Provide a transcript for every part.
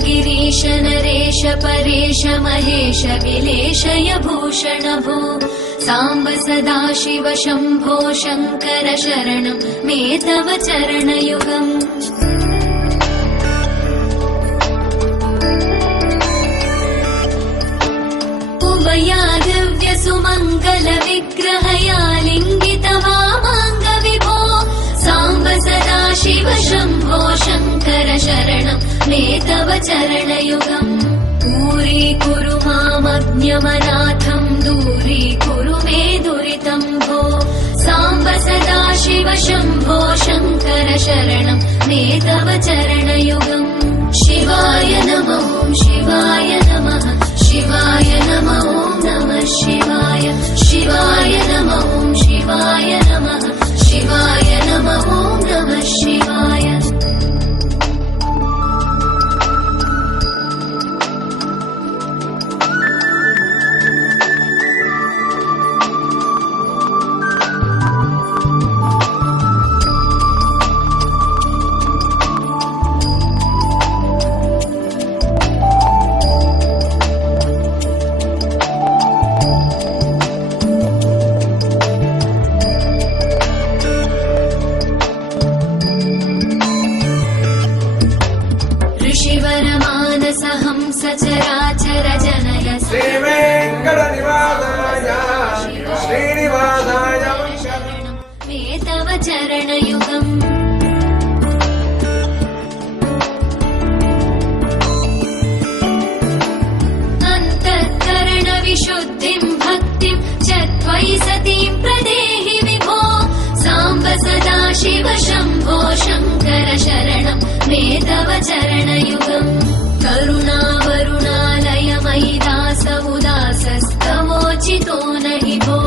गिरीश नरेश परेश महेश विलेशय भूषण भो साम्ब सदाशिव शम्भो शङ्कर शरणं मे तव चरणयुगम्। उभया दिव्य सुमङ्गल विग्रहया लिङ्गित वामाङ्ग विभो साम्ब सदाशिव शम्भो शङ्कर शरणं मे तव चरणयुगम्। दूरीकुरु मामज्ञमनाथं दूरीकुरु मे दुरितं भो साम्ब सदाशिव शम्भो शङ्कर शरणं मे तव चरणयुगम्। शिवाय नमः शिवाय नमः शिवाय नमः नमः शिवाय शिवाय नमः शिवाय नमः शिवाय नमः नमः शिवाय। सचराचर जनय श्रीवेङ्कटनिवासाय श्रीनिवासाय मे तव चरणयुगम्। अन्तःकरणविशुद्धिं भक्तिं च त्वयि सतीं प्रदेहि विभो साम्ब सदाशिव शम्भो शङ्कर शरणं मे तव चरणयुगम्। करुणावरुणालयमयि दास उदासस्तवोचितो न हि भो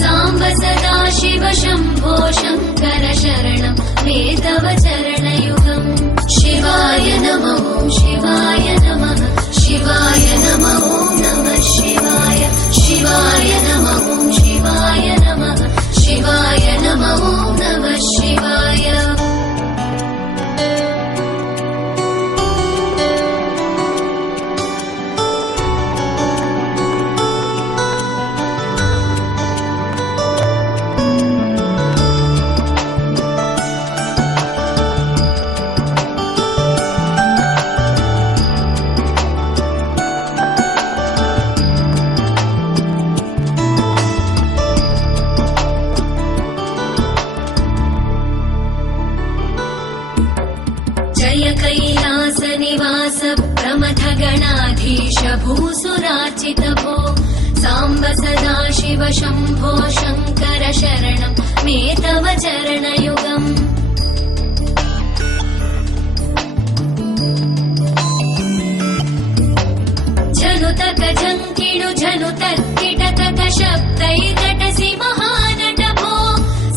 साम्ब सदाशिव शम्भो शङ्कर शरणं मे तव चरणयुगम्। शिवाय नमः शिवाय नमः शिवाय नमः नमः शिवाय शिवाय नमः शिवाय नमः शिवाय नमः नमः शिवाय। कैलास निवास प्रमथ गणाधीश भूसुरार्चित भो साम्ब सदाशिव शम्भो शङ्कर शरणं मे तव चरणयुगम्। जनुतक जङ्किणु जनुतत्किटतक शब्दैर्नटसि महानट भो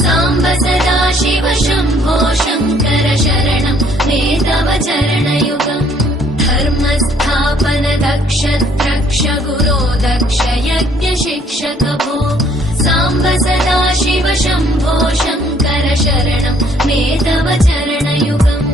साम्ब सदाशिव शम्भो शङ्कर शरणं मे तव चरणयुगम्। धर्मस्थापन दक्ष द्रक्ष गुरो दक्ष यज्ञ शिक्षक भो साम्ब सदाशिव शम्भो शङ्कर शरणं मे तव चरणयुगम्।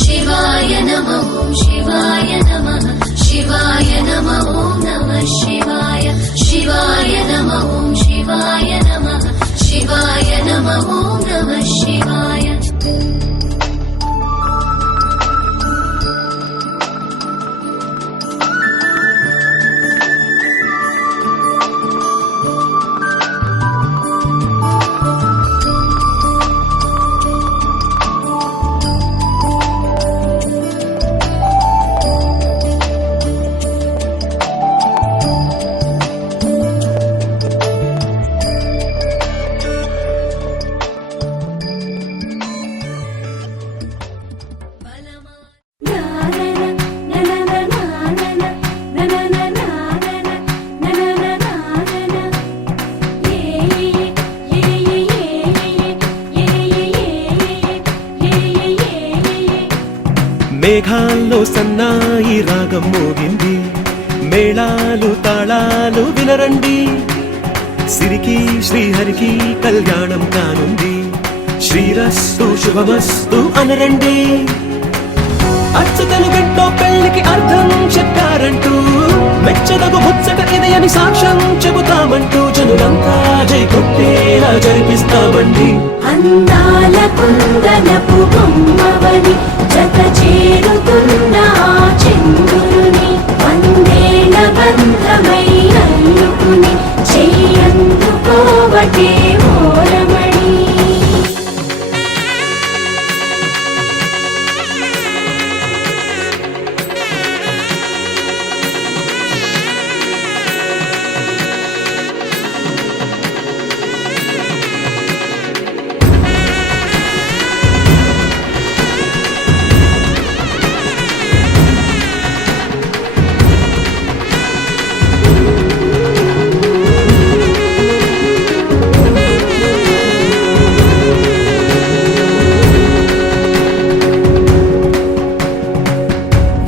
शिवाय नमः शिवाय नमः शिवाय नमः नमः शिवाय शिवाय नमः शिवाय नमः शिवाय नमः नमः शिवाय। మేఘాల్లో సన్నాయి రాగం మోగింది, మేళాలు తాళాలు వినరండి, సిరికి శ్రీహరికి కళ్యాణం కానుంది, శ్రీరస్తు శుభమస్తు అనరండి. అచ్చతలు గంటో పెళ్లికి అర్థం చెప్పారంటూ, మెచ్చదగు ముచ్చట ఇది అని సాక్ష్యం చెబుతామంటూ, జనులంతా జై కొట్టేలా జరిపిస్తామండి. అందాల కుందనపు బొమ్మవని జత చేరుతున్న చంద్రుని, వందేల బంధమై అల్లుకుని చెయ్యందుకోవటే ఓరమణి.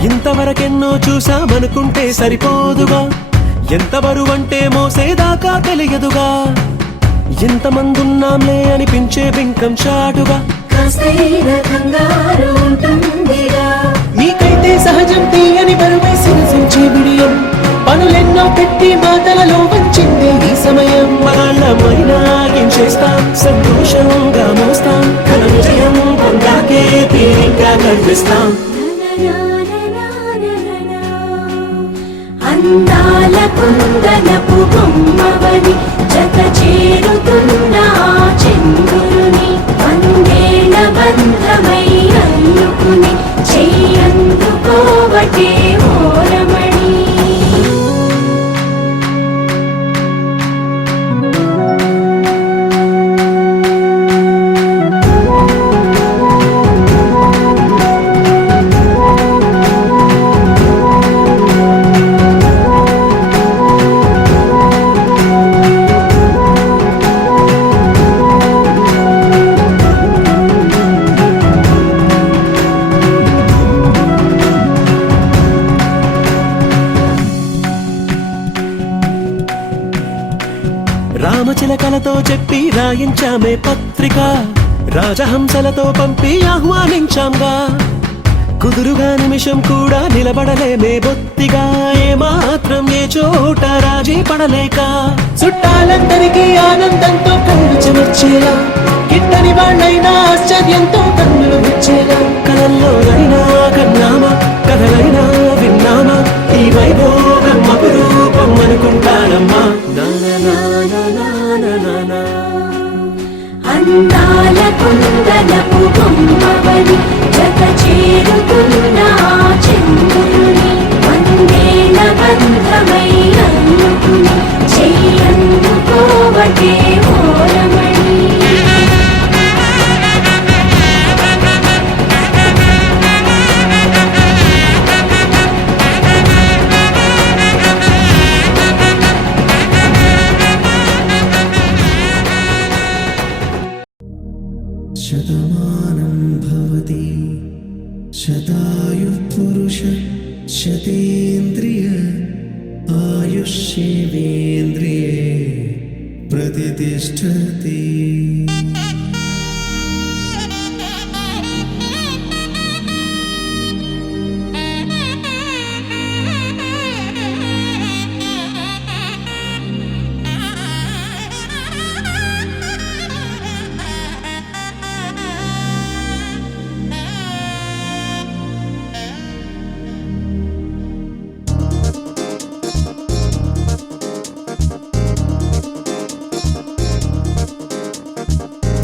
ఇంతవరకెన్నో చూసామనుకుంటే సరిపోదుగా, ఎంత బరువంటే మోసేదాకా తెలియదుగా, ఇంతమందున్నాంలే అనిపించే బింకం చాటుగా, నీకైతే సహజం తీయని బరువై సిరసించే బిడియం, పనులెన్నో పెట్టి మాటలలో వంచింది ఈ సమయం. మనాళ్ళమైనా ఏం చేస్తాం, సంతోషంగా మోస్తాం, ఘన విజయం పొందాకే తీరిగ్గా కనిపిస్తాం. అందాల కుందనపు బొమ్మవని జత చేరుతున్న చంద్రుని, వందేల బంధమై అల్లుకుని చెయ్యందుకోవటే ఓరమణి. రామచిలకలతో చెప్పి రాయించామే పత్రిక, రాజహంసలతో పంపి ఆహ్వానించాంగా, కుదురుగా నిమిషం కూడా నిలబడలేమే బొత్తిగా, ఏమాత్రం ఏ చోట రాజీ పడలేక, చుట్టాలందరికీ ఆనందంతో కళ్ళు చెమర్చేలా, గిట్టని వాళ్ళైనా ఆశ్చర్యంతో కన్నులు విచ్చేలా, కలల్లోనైనా కన్నామా కథలైనా విన్నామా, ఈ వైభోగం అపురూపం అనుకుంటానమ్మా. అందాల కుందనపు బొమ్మవని జత చేరుతున్న చంద్రుని, వందేల బంధమై అల్లుకుని చెయ్యందుకోవటే ఓరమణి. శతమానం భవతి శతాయుః పురుష శతేంద్రియ ఆయుష్యేవేంద్రియే ప్రతిష్ఠతి.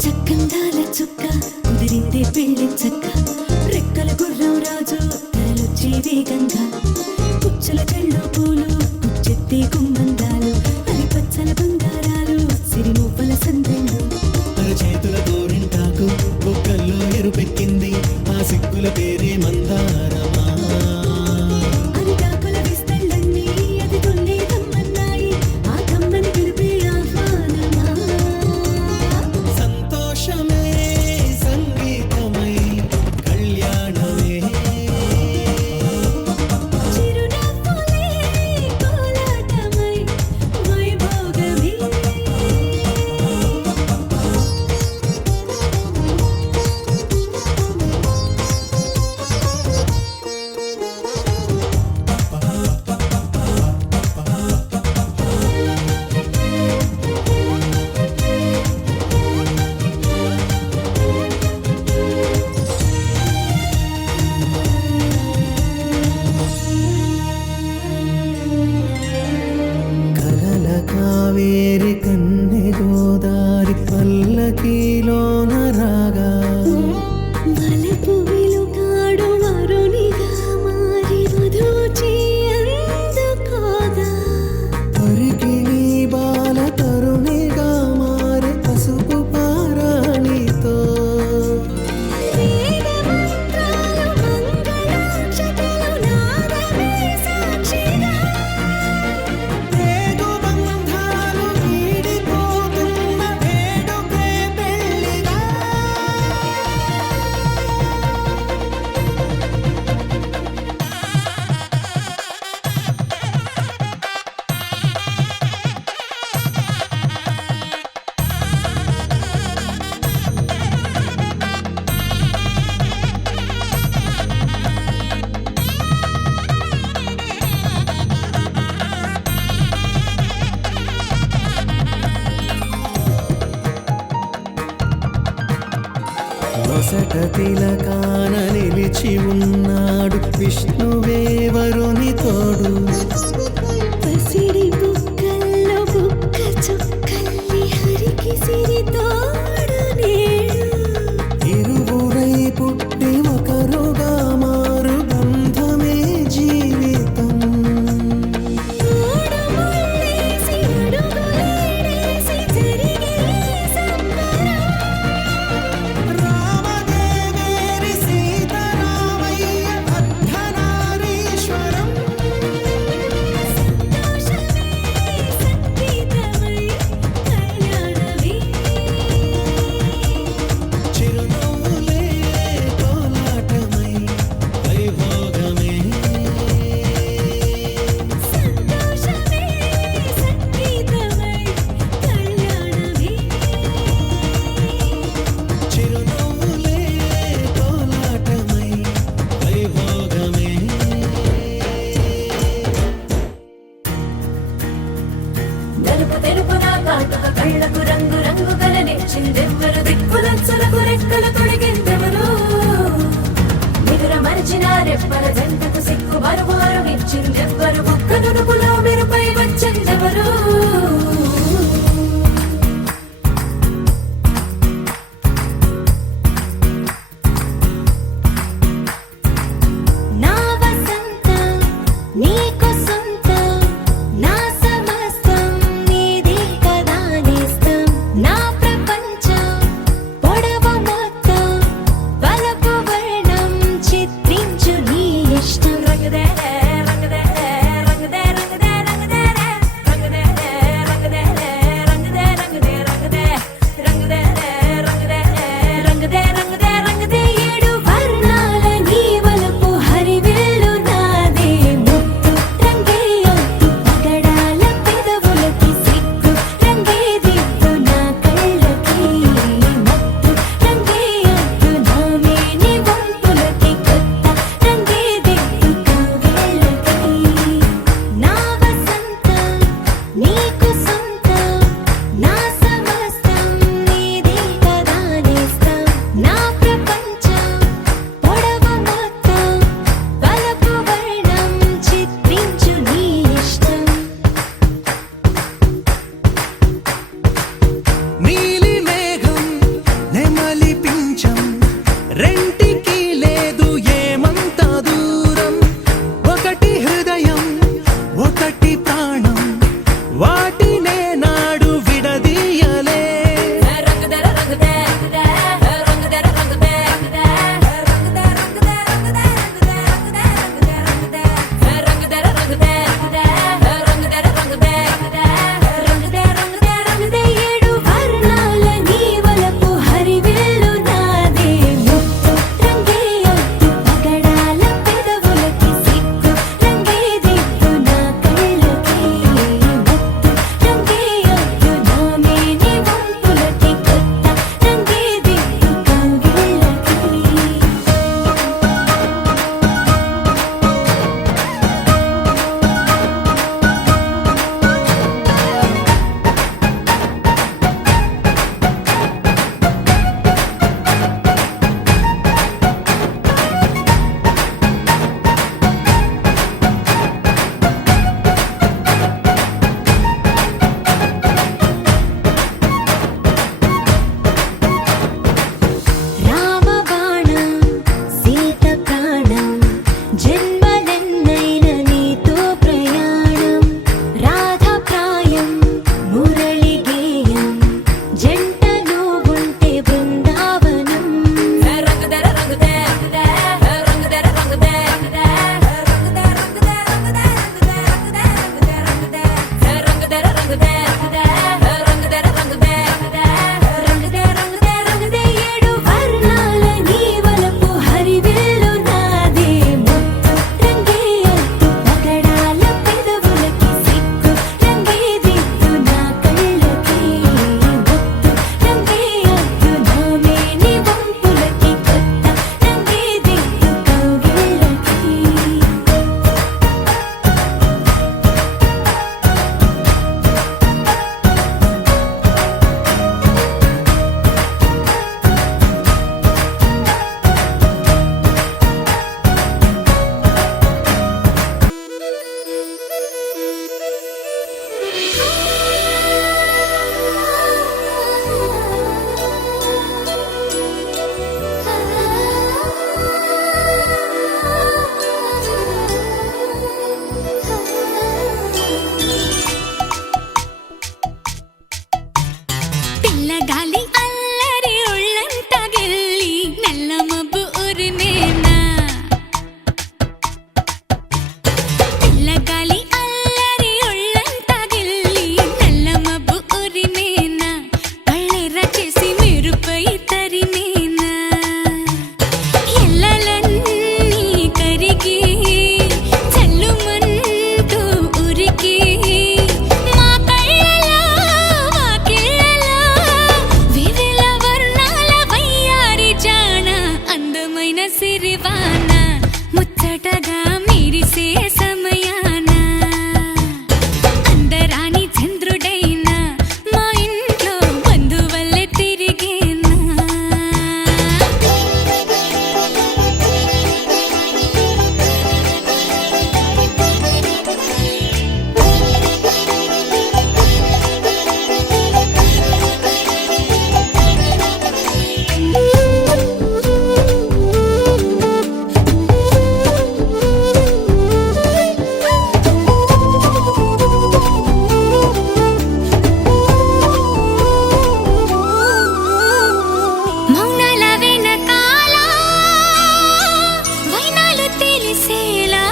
చక్కందాల చుక్క కుదిరిందే పెళ్లి చక్క, రెక్కల గుర్రం రాజు తరలొచ్చే వేగంగా, పుచ్చల చెళ్ళు పూలు పుచ్చెత్తే గుమ్మందాలు, అది పచ్చల బంగారాలు సిరిమూపల సందెళ్ళు, చేతుల గోరింటాకు బొక్కల్లో ఎరుపెక్కింది, ఆ సిక్కుల పేరే మందారమా, అది కాకుల విస్తళ్ళన్నీ అది తొండే కమ్మన్నాయి, ఆ కమ్మని పిలిపే ఆహ్వానమా. సంతోషమే సంగీతమై కళ్యాణమే నొసట తిలకాన నిలిచి ఉన్నాడు విష్ణువే వరుని తోడు. పసిడి బుక్కల్లో బుక్క చుక్కల్లి హరికి సిరి తోడు నేడు. ఇరువురై పుట్టి ఒకరుగా మారు బంధమే జీవితం. తోడు ముళ్ళేసి అడుగులేసి జరిగే సంబరం. రామదేవేరి సీతారామయ్య అర్ధనారీశ్వరం. సంతోషమే సంగీతమై కళ్యాణమే. చిరునవ్వులే కోలాటమై వైభోగమే. సంతోషమే సంగీతమై కళ్యాణమే. చిరునవ్వులే కోలాటమై వైభోగమే. నలుపు తెలుపున కాటుక కళ్ళకు రంగు రంగు కలనిచ్చిందెవ్వరు దిక్కులచ్చులకు రెక్కలు తొడిగిందెవరు నిదుర మరిచిన రెప్పల జంటకు సిక్కు బరువారు ఇచ్చిందెవ్వరు ఒక్క నునుపులో మెరుపై వచ్చిందెవరు నా వసంతం నీకు సొంతం. నా సమస్తం నీది కదా నేస్తం. నా ప్రపంచం పొడవు మొత్తం వలపు వర్ణం చిత్రించు నీ ఇష్టం. సిరివాన ముచ్చటగా మీరిసే సమయాన అందరాని చంద్రుడైనా మా ఇంట్లో బంధువల్లే తిరిగేనా మౌనాల వెనకాల వైనాలు తెలిసేలా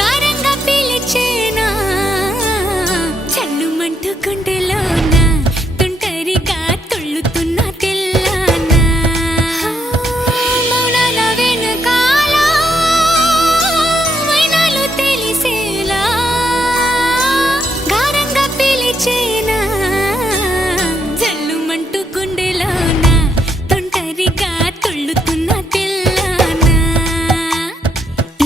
గారంగా పిలిచేనా చల్లుమంటూ గుండెలోన తుంటరిగా తుళ్ళుతున్న తెల్లాన మౌనాల వెనకాల వైనాలు తెలిసేలా గారంగా పిలిచేనా జల్లుమంటూ గుండెలోన తొంటరిగా తుళ్ళుతున్న తెల్లాన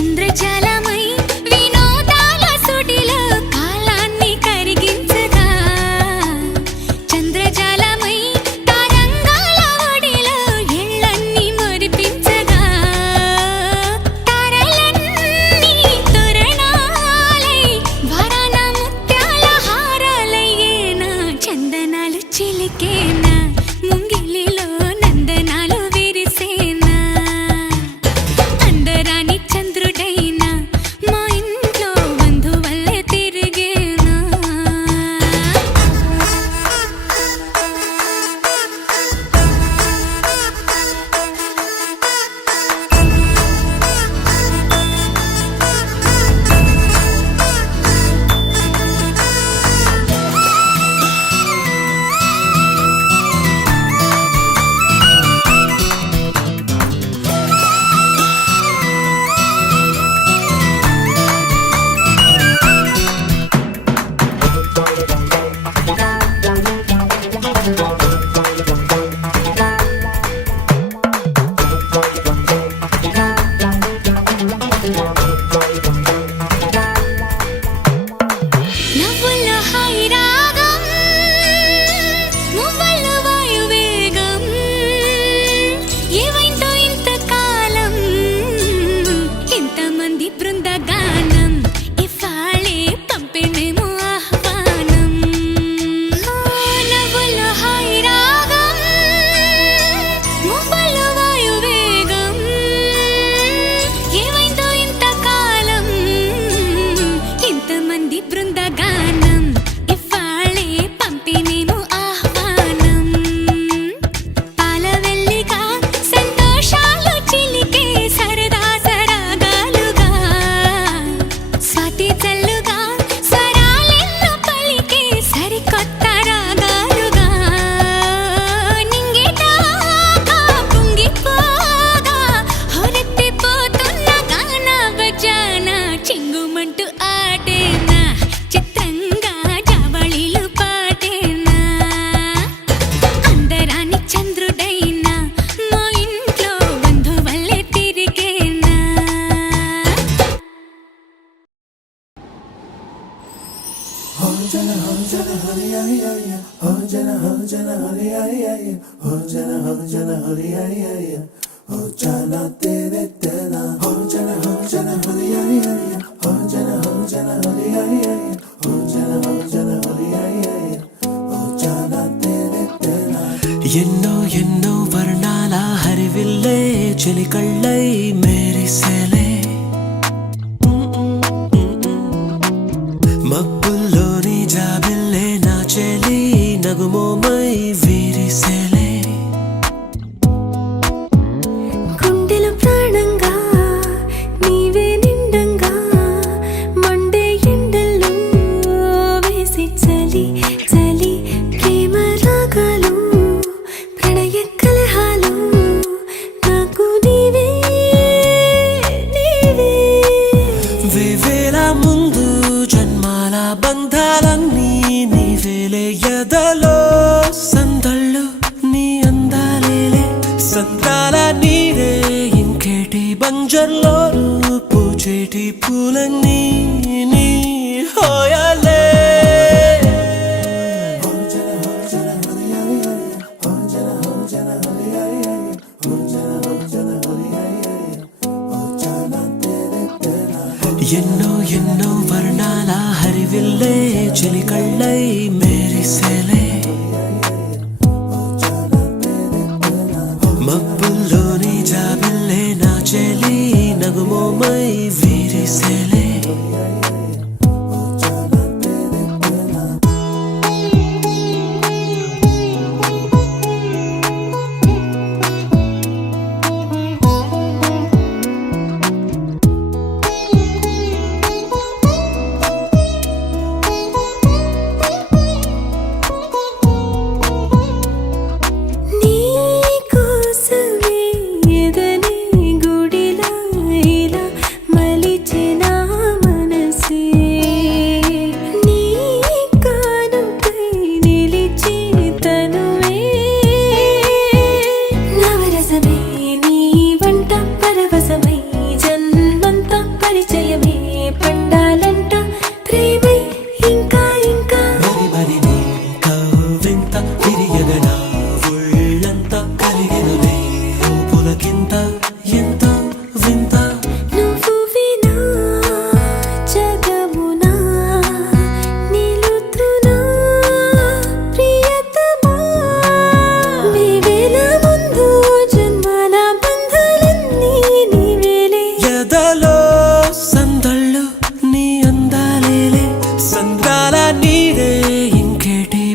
ఇంద్రజాలమై వినోదాల సుడిలో కాలాన్ని కరిగించగా చంద్రజాలమై తరంగాల ఒడిలో ఎళ్ళన్నీ మురిపించగా తారలన్నీ తోరణాలై వరాన ముత్యాల హారాలయ్యేనా చందనాలు చిలికేనా ముంగిలిలో నందనాలు విరిసేనా అందరాని చంద్రుడైనా మా ఇంట్లో బంధువల్లే తిరిగేనా నవ్వుల్లో హాయి రాగం మువ్వల్లో వాయువేగం ఏవైందో ఇంతకాలం ఇంతమంది బృందగానం ఇవాళే పంపిణేమో ఆహ్వానం నవ్వుల్లో హాయి రాగం మువ్వల్లో వాయువేగం ఏవైందో ఇంతకాలం ఇంతమంది బృందగానం ఇవాళే పంపిణేమో ఆహ్వానం పాలవెల్లిగా సంతోషాలు చిలికే సరదా సరాగాలుగా స్వాతి చల్లుగా స్వరాలెన్నో పలికే సరికొత్త రాగాలుగా నింగిటాగా పొంగిపోగా హొరెత్తిపోతున్న గాన బజాన చింగుమంటూ ఆటేనా చిత్రంగా జావళిలు పాటేనా అందరాని చంద్రుడైనా మా ఇంట్లో బంధువల్లే తిరిగేనా ఎన్నో ఎన్నో వర్ణాల హరివిల్లే చెలికళ్ళై మేరిసేలే మబ్బుల్లోని జాబిల్లే నా చెలి నగుమోమై వీరిసేలే గుండెలో ప్రాణంగా నీవే నిండంగా మండే ఎండల్లో వేసి చలి చలి ప్రేమ రాగాలు ప్రణయ కలహాలు నాకు నీవే నీవే వేవేల ముందు జన్మాల బంధాలన్నీ నీవేలే ఎదలో సందళ్ళు నీ అందాలేలే సంద్రాల నీరే బంజర్లోను పూచేటి పూలన్నీ నీ హోయాలే ఎన్నో ఎన్నో వర్ణాల హరివిల్లే చిలికళ్ళై మేరిసేలే మబ్బుల్లోని జాబిల్లే నా చెలి నగుమోమై వీరిసేలే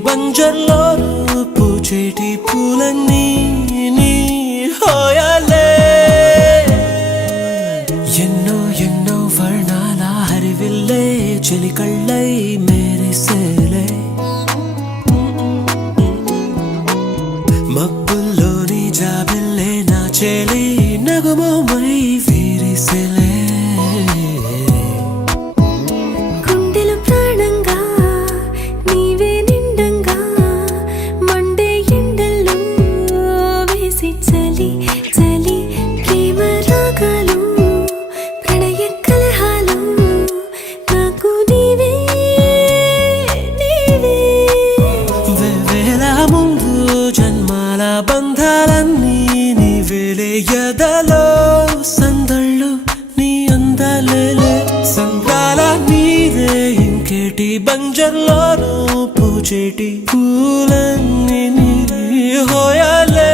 బంజర్లోను పూచేటి పూలన్నీ నీ హోయాలే ఎన్నో ఎన్నో వర్ణాల హరివిల్లే చెలికళ్ళై మేరిసేలే మబ్బుల్లోని జాబిల్లే నా చెలి నగుమోమై వీరిసేలే బంధాలన్నీ నీవేలే ఎదలో సందళ్ళు నీ అందాలేలే సంద్రాల నీరే ఇంకేటి బంజర్లోను పూచేటి పూలన్నీ నీ హోయాలే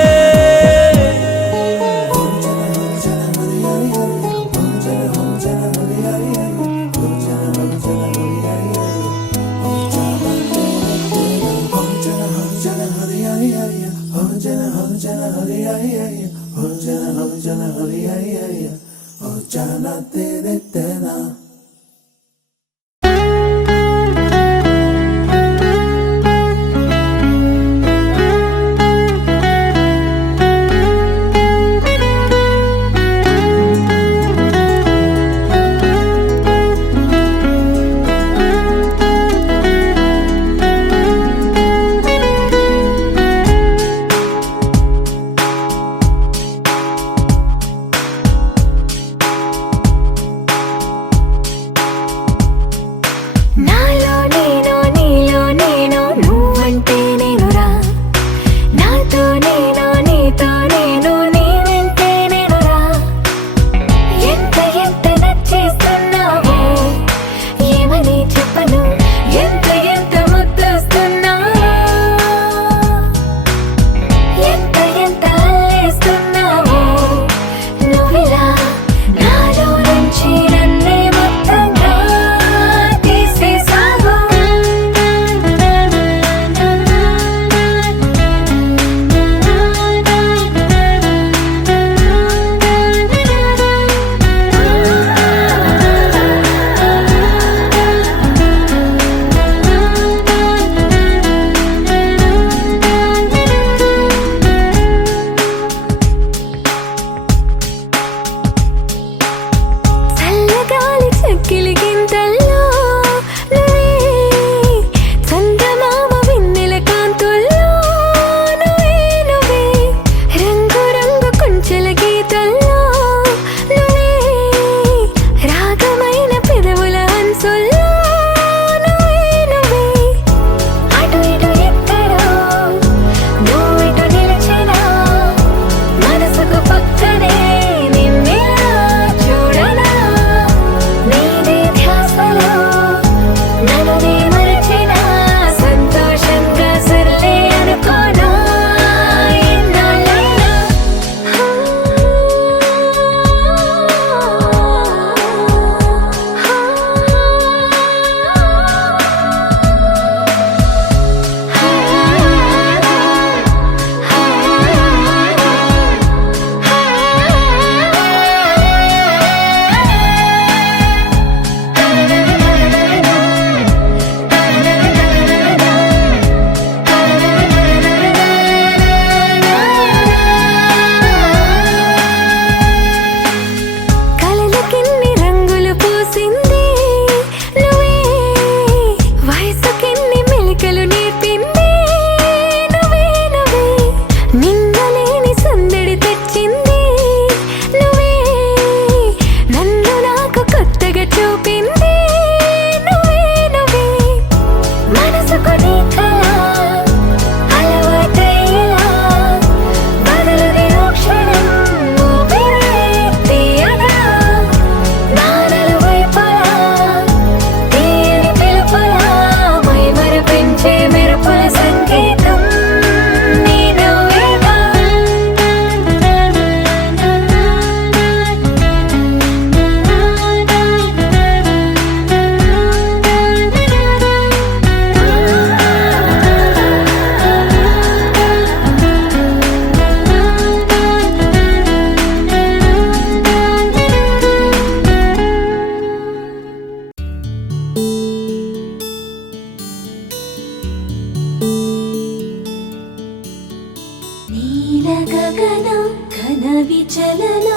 తన విచలన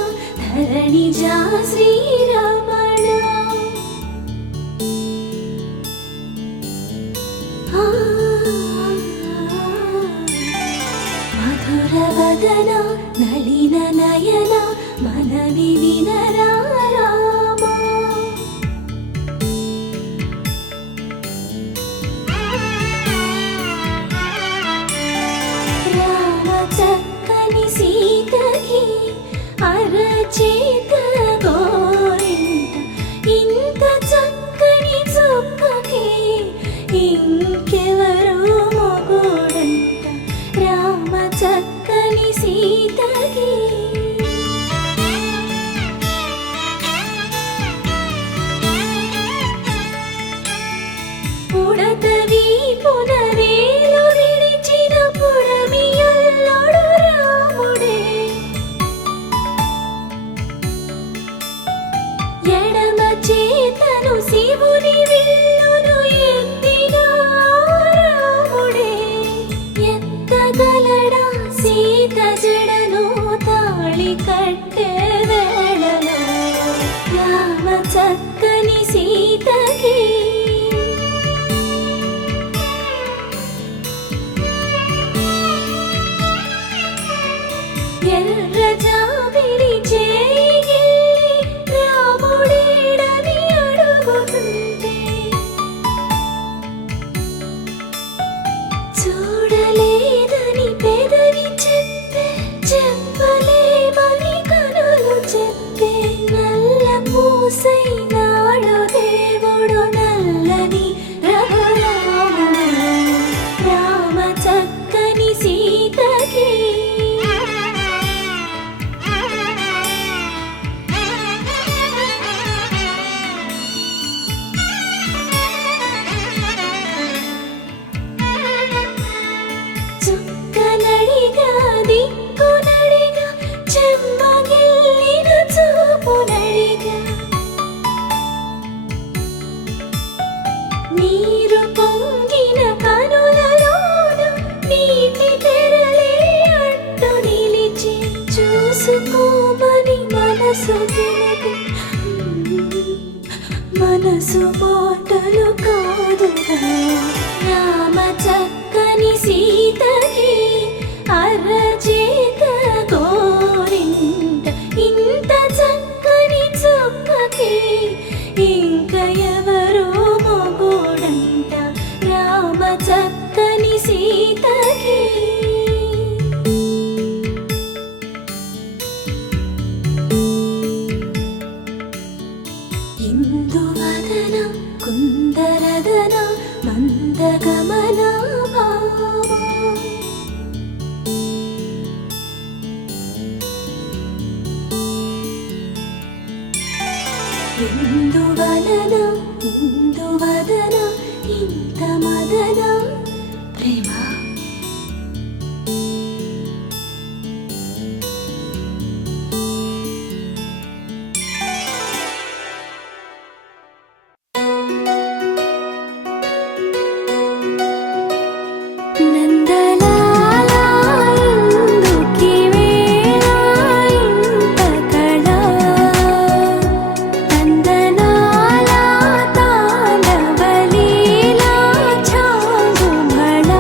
ధరణిజా శ్రీరమణ మధుర వదన నళిన నయన మనవి వినరా రామా రామ చక్కని సీతకి అరచేత గోరింట ఇంత చక్కని చుక్కకి ఇంకెవరు మొగుడంట రామ చక్కని సీతకి పుడతవి పునరేలు విడిచిన పుడమియల్లోడు రాముడే ఎడమ చేతను శివుని విల్లును ఎత్తిన రాముడే ఎత్తగలడా సీత జడను తాళి కట్టే వేళలో రామ చక్కని సీతకి ఎర్ర జాబిలి చేయి రాముడేడని అడుగుతుంటే చూడలేదని పెదవి చెప్పే చెప్పలేమని కనులు చెప్పే నల్ల పూసై నాడు దేవుడు నల్లని రఘురాముడు రామ చక్కని సీతకి చుక్కనడిగా దిక్కునడిగా చెమ్మగిల్లిన చూపునడిగా నీరు పొంగిన కనులలోన నీటి తెరలే అడ్డు నిలిచి చూసుకోమని మనసు తెలిపి మనసు మాటలు కాదుగా రామ చక్కని సీతకి అరచేత గోరింట ఇంత చక్కని చుక్కకి ఇంక ఎవరు మొగుడంట రామ చక్కని సీతకి ఇందువదన కుందరదన మందగమన భామా ఇందువలన ఇందువదన ఇంత మదన ప్రేమ నందలాలా ఇందుకి వేళ ఇంత కళ నందనాలా తాండవలీలా చాంగుమళ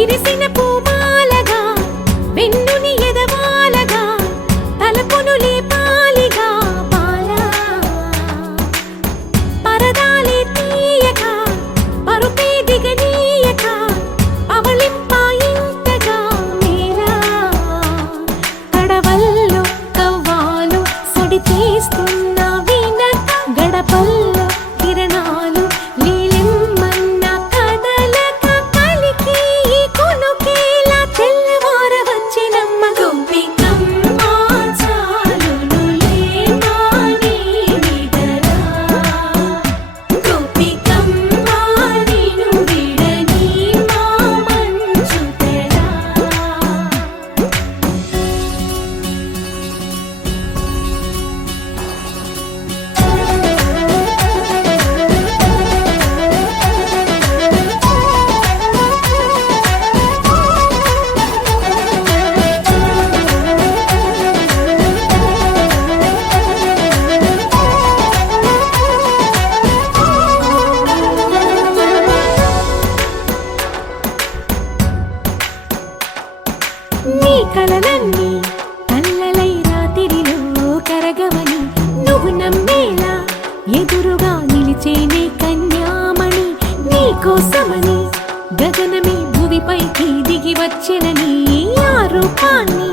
విరిసిన పూమాలగా వెన్నుని ఎదవాలగా తలపును లేపాలిగా బాలా పరదాలే తీయక పరుపే దిగనీయక పవళింపాయింతగా మేరా తడవల్లో కవ్వాలు సడి చేస్తున్న వినక గడపల్లో కిరణాలు నీలిమ్మన్న కదలక కలికి ఈ కొనుకేలా తెల్లవార వచ్చినమ్మ గోపికమ్మ చాలునులే మాని విడరా గోపికమ్మ నిను విడని మా మంచు తెరా నీ కలలన్నీ కల్లలై రాత్రిలో కరగవని నువ్వు నమ్మేలా ఎదురుగా నిలిచేనే కన్యామణి నీ కోసమని గగనమే భువిపైకి దిగి వచ్చెనని ఆ రూపాన్ని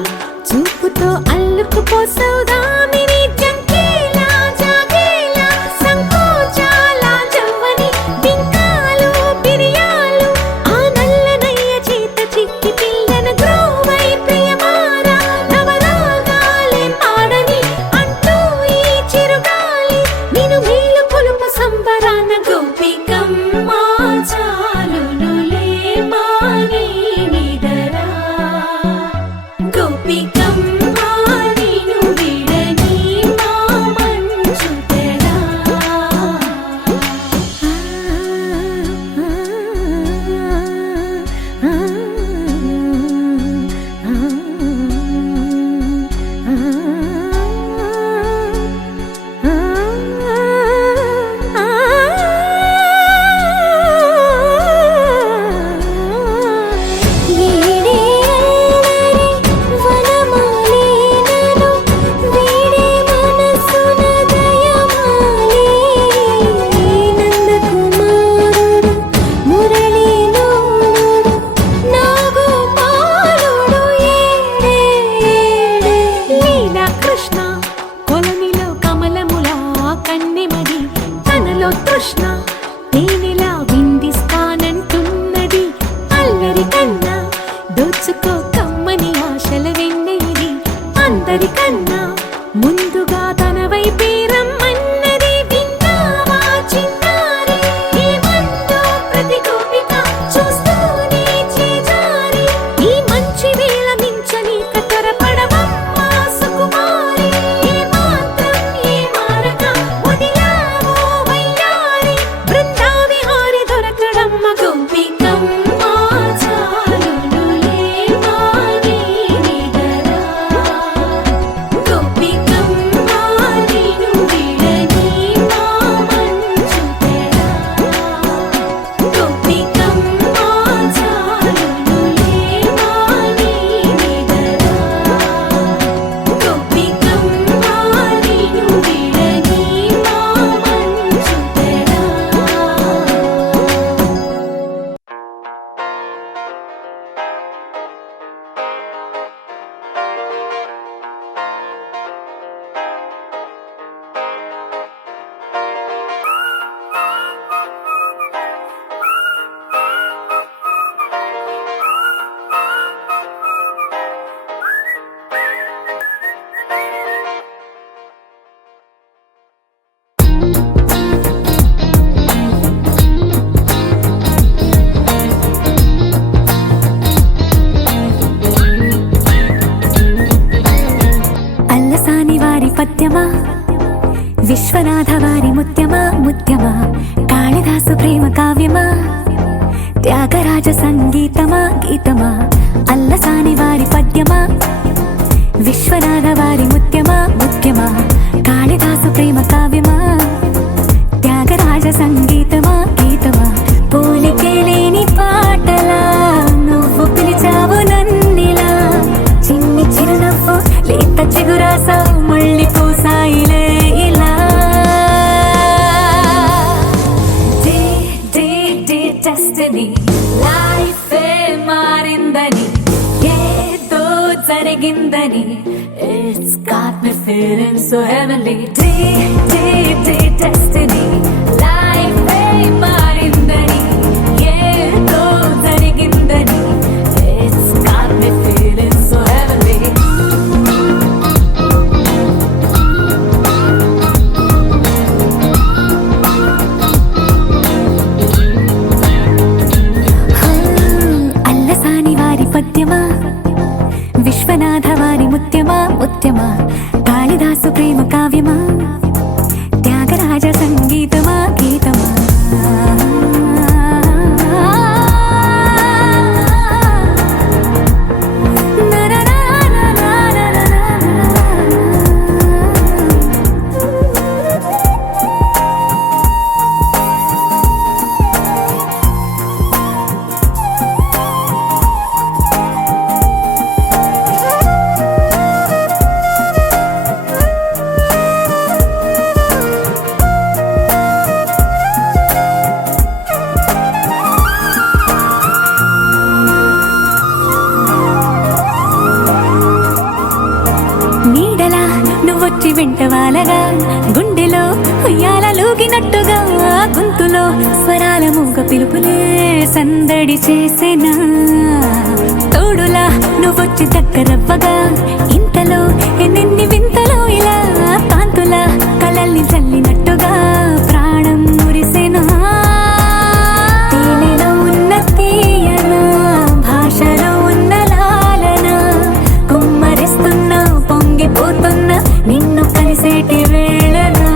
చూపుతో అల్లుకుపోసౌదామిని జంకేలా జాగేలా సంకోచాల జవ్వని బింకాలు బిరియాలు ఆ నల్లనయ్య చేత చిక్కి పిల్లన గ్రోవై ప్రియమారా నవరాగాలే పాడని అంటూ ఈ చిరుగాలి నిన్ను మేలు కొలుపు సంబరాన గోపికమ్మ చాలునులే మాని నిదరా గోపికమ్మ నిను విడని మా మంచు తెరా కృష్ణ కొలనిలో కమలములా కన్నెమది తనలో తృష్ణ తేనెలా విందిస్తానంటున్నది అల్లరి కన్నా దోచుకో కమ్మని ఆశల వెన్నెయిది అందరికన్నా ముందుగా తన వైపే రమ్మన్నది విన్నావా చిన్నారి ఏమందో ప్రతి గోపిక చూస్తూనే చేజారి ఈ మంచి వేళ మించని కతరపడవమ్మ సుకుమారి ఏ మాత్రం ఏ మారక వదిలావో వయ్యారి బృందావిహారి దొరకడమ్మ గోపికమ్మ చాలునులే మాని నిదరా గోపికమ్మ నిను విడని మా మంచు తెరా గోపికమ్మ చాలునులే మాని నిదరా గోపికమ్మ నిను విడని మా మంచు తెరా అల్లసాని వారి పద్యమా విశ్వనాథ వారి ముత్యమా ముత్యమా కాళిదాసు ప్రేమ కావ్యమా త్యాగరాజ సంగీతమా గీతమా అల్లసాని వారి పద్యమా విశ్వనాథ వారి ముత్యమా ముత్యమా కాళిదాసు ప్రేమ కావ్యమా త్యాగరాజ సంగీతమా గీతమా పోలికే లేని పాటలా నువ్వు డెస్టినీ లైఫ్ మారిందని ఏదో జరిగిందని it's got me feeling so heavenly destiny life మారిందని ఏదో జరిగిందని it's got me feeling so heavenly Allasani వారి పద్యమా విశ్వనాథ వారి ముత్యమా ముత్యమా కాళిదాసు ప్రేమ కావ్యమా త్యాగరాజ సంగీతమా గీతమా నీడలా నువ్వొచ్చి వెంట వాలగా గుండెలో ఉయ్యాలూగినట్టుగా గొంతులో స్వరాల మూగ పిలుపులే సందడి చేసేనా తోడులా నువ్వొచ్చి దగ్గరవ్వగా ఇంతలో ఎన్నెన్ని వింతలో ఇలా కాంతుల కలల్ని చల్లినట్టుగా ప్రాణం మురిసెనా తేనెలో ఉన్న తీయన భాషలో ఉన్న లాలన కుమ్మరిస్తున్నా పొంగిపోతున్నా నిన్ను కలిసేటి వేళనా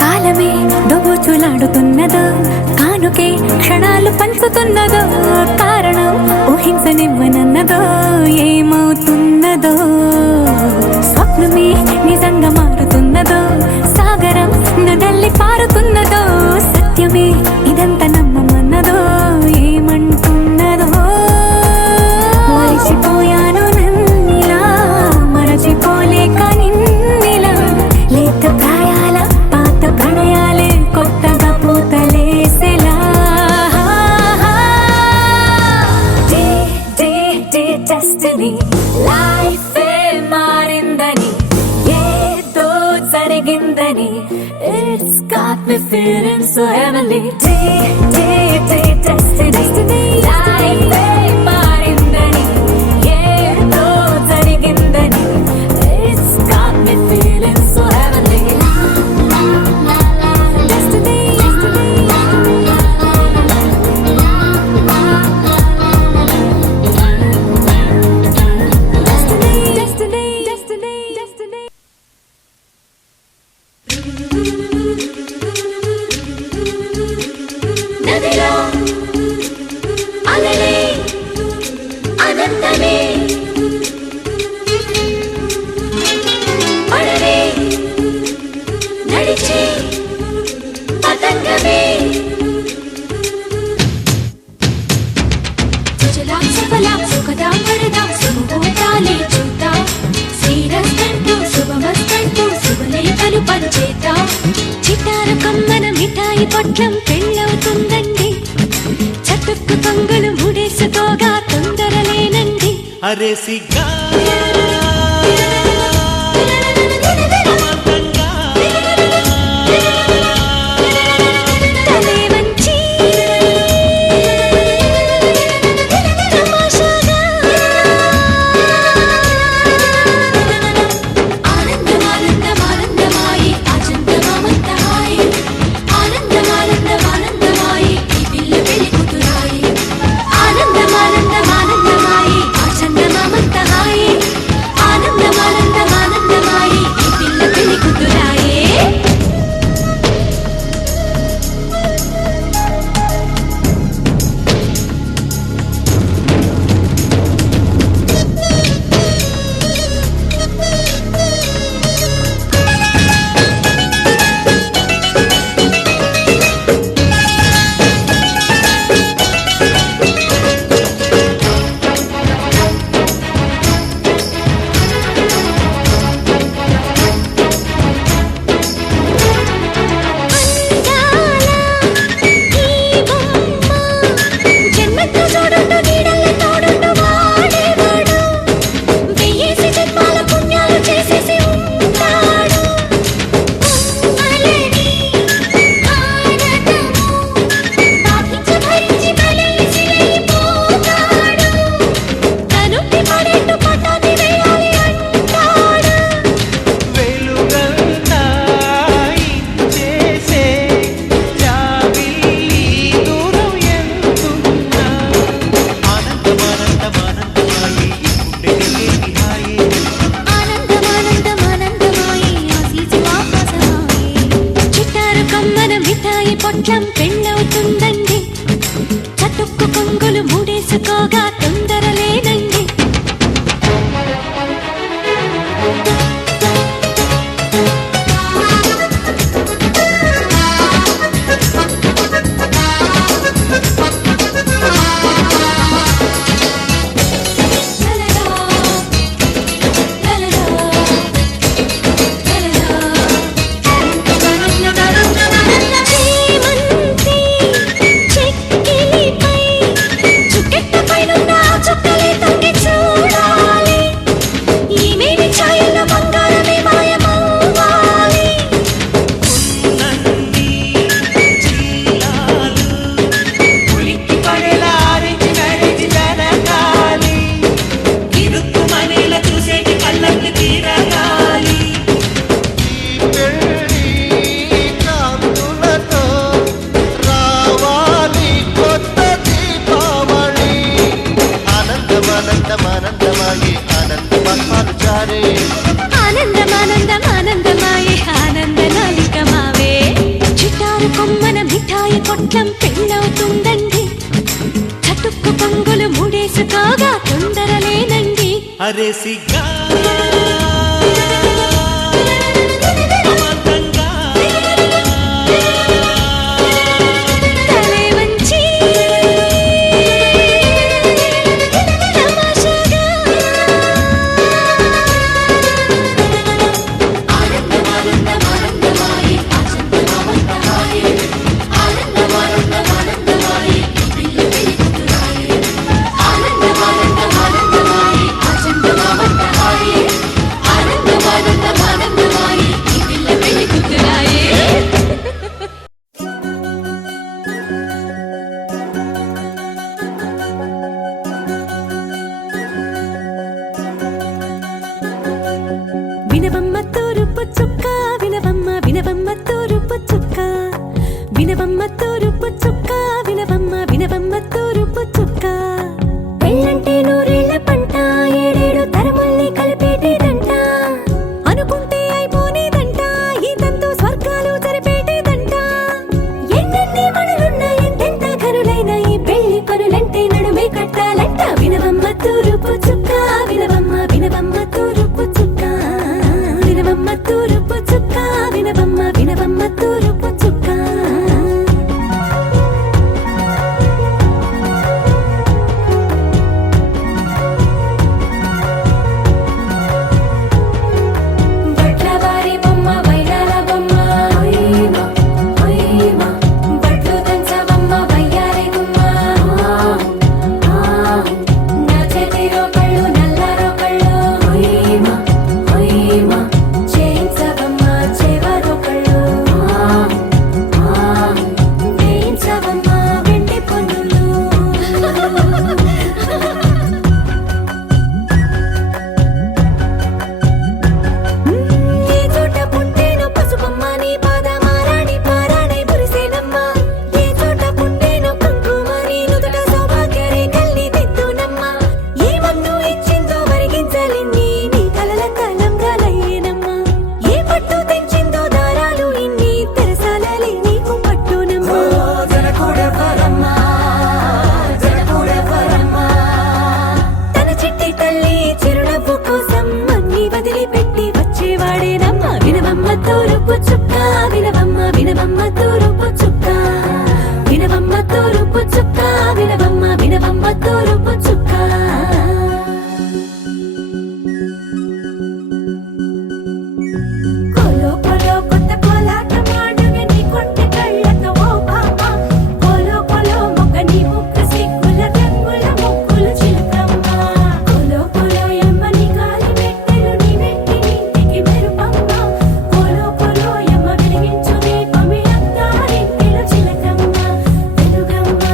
కాలమే దోబూచులాడుతున్నదో కానుకే క్షణాలు పంచుతున్నదో కారణం ఊహించనివ్వనన్నదో ఏమవుతున్నదో స్వప్నమే నిజంగా మారుతున్నదో సాగరం నడల్లి పారుతున్నదో సత్యమే ఇదంతా నమ్మమన్నదో ఏమంటున్నదో మరిచిపోయాను నన్నిలా మరచిపోలేక నిన్నిలా లేత ప్రాయాల పాత ప్రణయాలే కొత్తగా పూతలేసేలా డెస్టినీ లైఫ్ మారిందని ఏదో జరిగిందని it's got me feeling so heavenly destiny life మారిందని ఏదో జరిగిందని it's got me feeling so heavenly నదిలో అలలే అనంతమే పడవే నడిచే పతంగమే సుజలాం సుఫలాం సుఖదాం వరదాం శుభభూతాలే చూద్దాం శ్రీరస్తంటూ శుభమస్తంటూ శుభలేఖలు పంచేద్దాం చిటార కమ్మన మిఠాయి పొట్లం పెళ్ళవుతుందండి చటుక్కు పొంగులు ముడేసుకోగా తొందరలేనండి అరే సిగ్గా తలే వంచి తమాషాగా ఆనందమానందమానందమాయి ఆచందమామంతహాయి ఆనందమానందమానందమాయి ఈ పిల్ల పెళ్లి కూతురాయి ఆనందమానందమానందమాయి ఆచందమామంతహాయి ఆనందమానందమాయే ఆనంద బాష్పాలు జారే ఆనందమానందమానందమాయే ఆనందనాలిక మావే చిటారు కొమ్మన మిఠాయి పొట్లం పెళ్ళవుతుందండి చటుక్కు పొంగులు ముడేసుకోగా తొందరలేనండి అరే సిగ్గా తలే వంచి తమాషాగా ఆనందమానందమానందమాయే ఆనందమానందమాయే ఆనందమానందమానందమాయే పిల్లి పిల్లి కుతురాయే ఆనందమానందమానందమాయే ఆనందమానందమాయే ఆనందమానందమానందమాయే పిల్లి పిల్లి కుతురాయే వినవమ్మ తూరుపు చుక్క వినవమ్మ వినవమ్మ తూరుపు చుక్క వినవమ్మ తూరుపు చుక్క వినవమ్మ వినవమ్మ తూరుపు చుక్క పెళ్ళంటే నూరేళ్ల పంట ఏడేడు తరముల్ని కలిపేటేదంట అనుకుంటే అయిపోనేదంట ఈ తంతు స్వర్గాలు జరిపేటేదంట ఎన్నెన్ని మనులున్న ఎంతెంత కరులైన ఈ పెళ్లి పనులంటే నడుమే కట్టాలంట వినవమ్మ తూరుపు చుక్క వినవమ్మ వినవమ్మ తూరుపు చుక్క వినవమ్మ తూరుపు చుక్క వినవమ్మ వినవమ్మ తూరుపు చుక్క బట్లవారి బొమ్మ వైరాల బొమ్మ హొయ్యమా హొయ్యమా బట్లు దంచవమ్మ వయ్యారి గుమ్మ నా చేతిలో కళ్ళు నల్లారో కళ్ళు హొయ్యమా హొయ్యమా చేయించవమ్మ చేవారో కళ్ళు వేయించవమ్మ వెండి పనులు ఏ చోట పుట్టేనో పసుపమ్మ నీ పాదమారాణి పారాణై మురిసేనమ్మ ఏ చోట పుట్టేనో కుంకుమ నీ నుదుట సౌభాగ్య రేఖల్ని దిద్దునమ్మ ఏ మన్ను ఇచ్చిందో వరిగించలిన్ని నీ కలల తలంబ్రాలయ్యేనమ్మ ఏ పట్టు తెంచిందో దారాలు ఇన్ని తెరసాలలి నీకు పట్టునమ్మ జనకూడెవ్వరమ్మ జనకూడెవ్వరమ్మ తన చిట్టి తల్లి చిరునవ్వు కోసం అన్ని వదిలిపెట్టి వచ్చేవాడేనమ్మ వినవమ్మ తూరుపు చుక్క వినవమ్మ వినవమ్మ తూరుపు చుక్క వినవమ్మ తూరుపు చుక్క వినవమ్మ వినవమ్మ తూరుపు చుక్క కోలో కోలో కొత్త కోలాటం ఆడుగే నీ కొంటె కళ్ళతో ఓ బామ్మ కోలో కోలో మొక్క నీ ముక్క సిగ్గుల రంగుల ముక్కుల చిలకమ్మ కోలో కోలో యమ్మ నీ కాలి మెట్టెలు నీ నెట్టి నింటికి మెరుపమ్మ కోలో కోలో యమ్మ వెలిగించు దీపమి అత్తారింటిలో చిలకమ్మ వెలుగమ్మ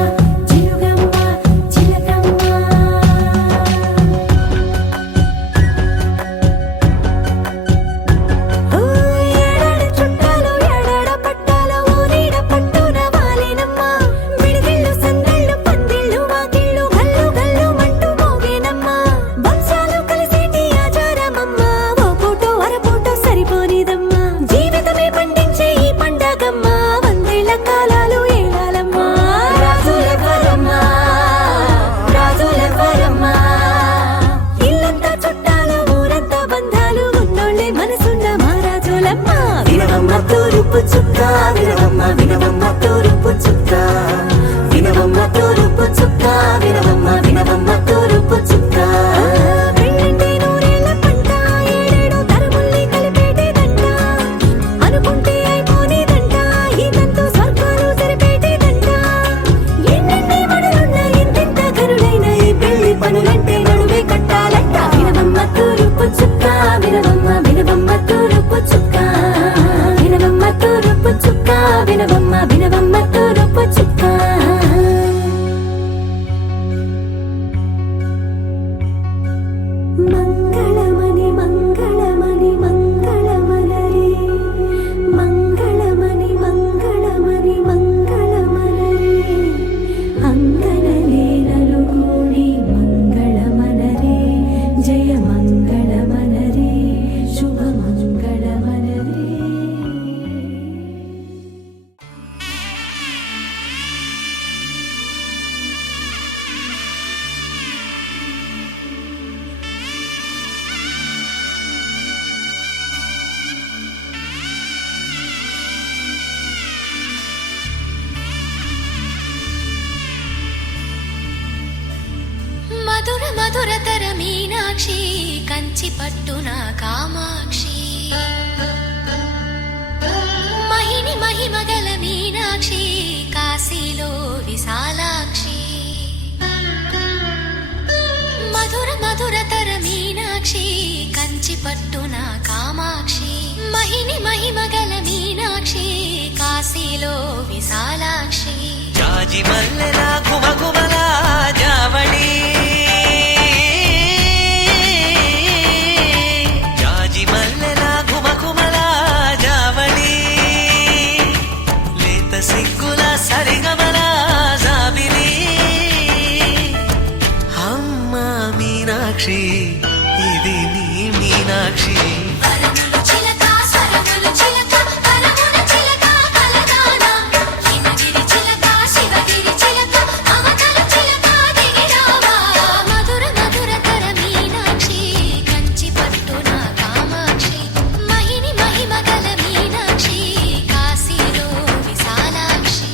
మధుర మధురతర మీనాక్షి కంచి పట్టున కామాక్షి మహిని మహిమగల మీనాక్షి కాశీలో విశాలాక్షి మధుర మధురతర మీనాక్షి కంచి పట్టున కామాక్షి మహిని మహిమగల మీనాక్షి కాశీలో విశాలాక్షి జాజి మల్లెల గుమగుమల జావళి జాజి మల్లెల గుమగుమల జావళి లేత సిగ్గుల సరిగమల జాబిలి అమ్మ మీనాక్షి ఇది నీ మీనాక్షి వరములు చిలక స్వరములు చిలక కరమున చిలక కలదాన హిమగిరి చిలక శివగిరి చిలక మమతల చిలక దిగిరావా మధుర మధురతర మీనాక్షి కంచి పట్టున కామాక్షి మహిని మహిమగల మీనాక్షి కాశీలో విశాలాక్షి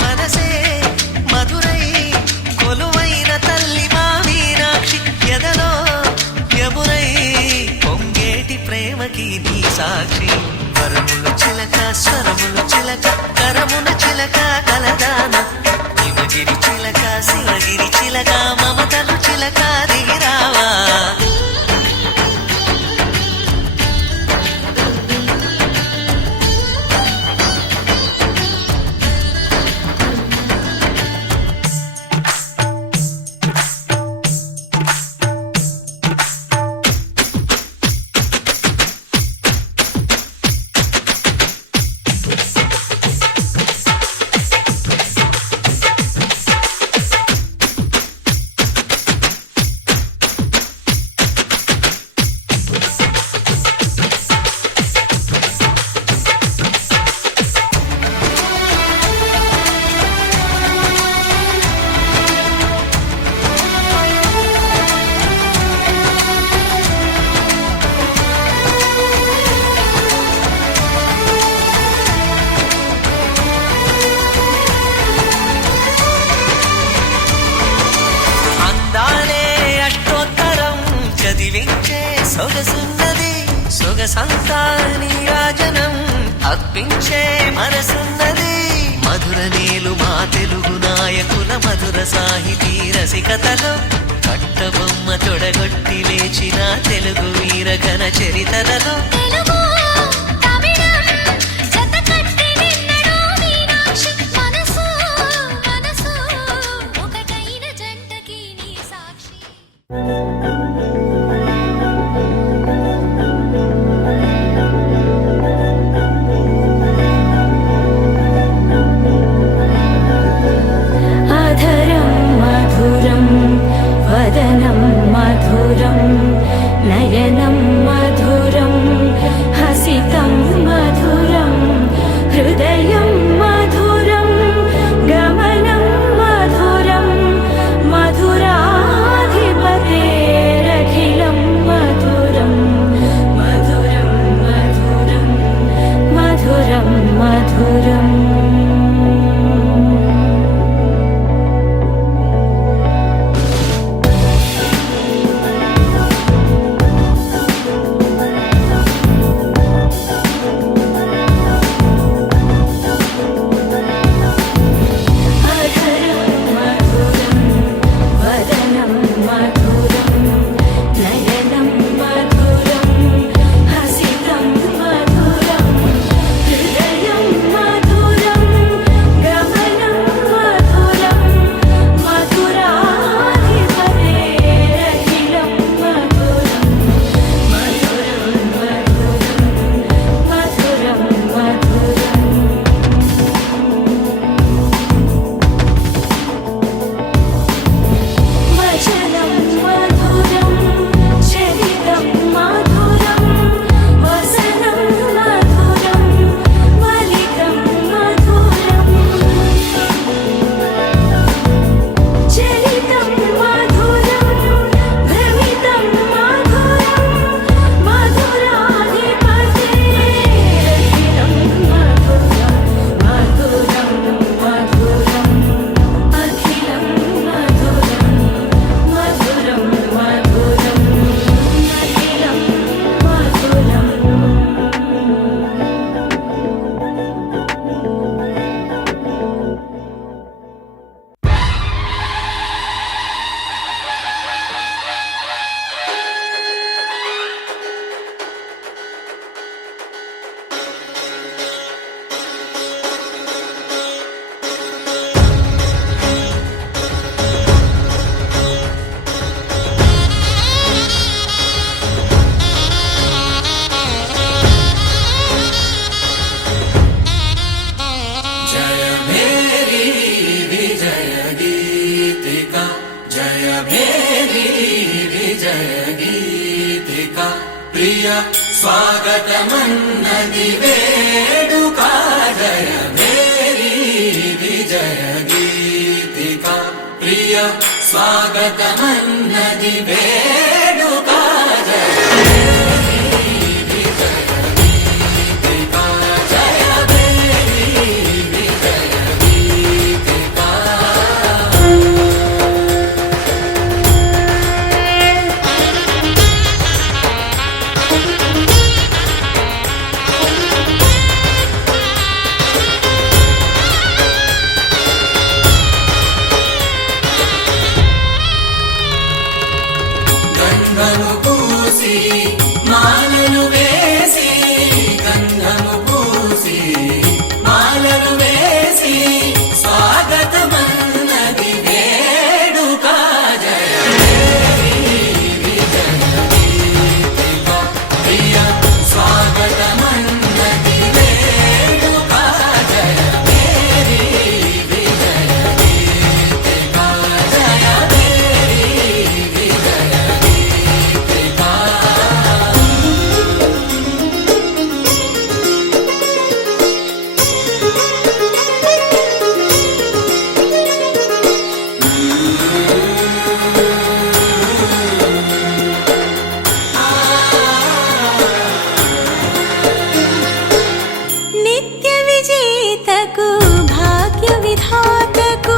మనసే మధురై కొలువైన తల్లి మా మీనాక్షి ఎదలో యమునై పొంగేటి ప్రేమకి నీ సాక్షి వరములు చిలక స్వరములు చిలక కరమున చిలక కలదాన హిమగిరి చిలక శివగిరి చిలక మమతలు చిలక దిగిరావా అందాలే అష్టోత్తరం చదివించే సొగసున్నది సొగసంతా నీరాజనం అర్పించే మనసున్నది మధుర నేలు మా తెలుగు నాయకుల మధుర సాహితీ రసికతలో కట్టబొమ్మ తొడగొట్టి లేచిన తెలుగు వీర ఘన చరితలలో తెలుగు తమిళం జతకట్టి నిన్నడు మీనాక్షి మనసు మనసు ఒకటైన జంటకి నీ సాక్షి అధరం మధురం వదనం మధురం నయనం మధురం ప్రియ స్వాగతమన్నది వేడుక జయ మేరీ విజయ గీతిక ప్రియ స్వాగతమన్నది వేడుక జయ మేరీ విజయ గీతిక జయ మేరీ విజయ గీతిక గంధము పూసి మాలలు వేసి గంధము పూసి మాలలు వేసి స్వాగతమన్నది వేడుక జయ మేరీ విజయ గీతిక ప్రియ స్వాగతమన్నది వేడుక జయ మేరీ విజయ గీతిక జయ మేరీ విజయ గీతిక నిత్య విజేతకు భాగ్య విధాతకు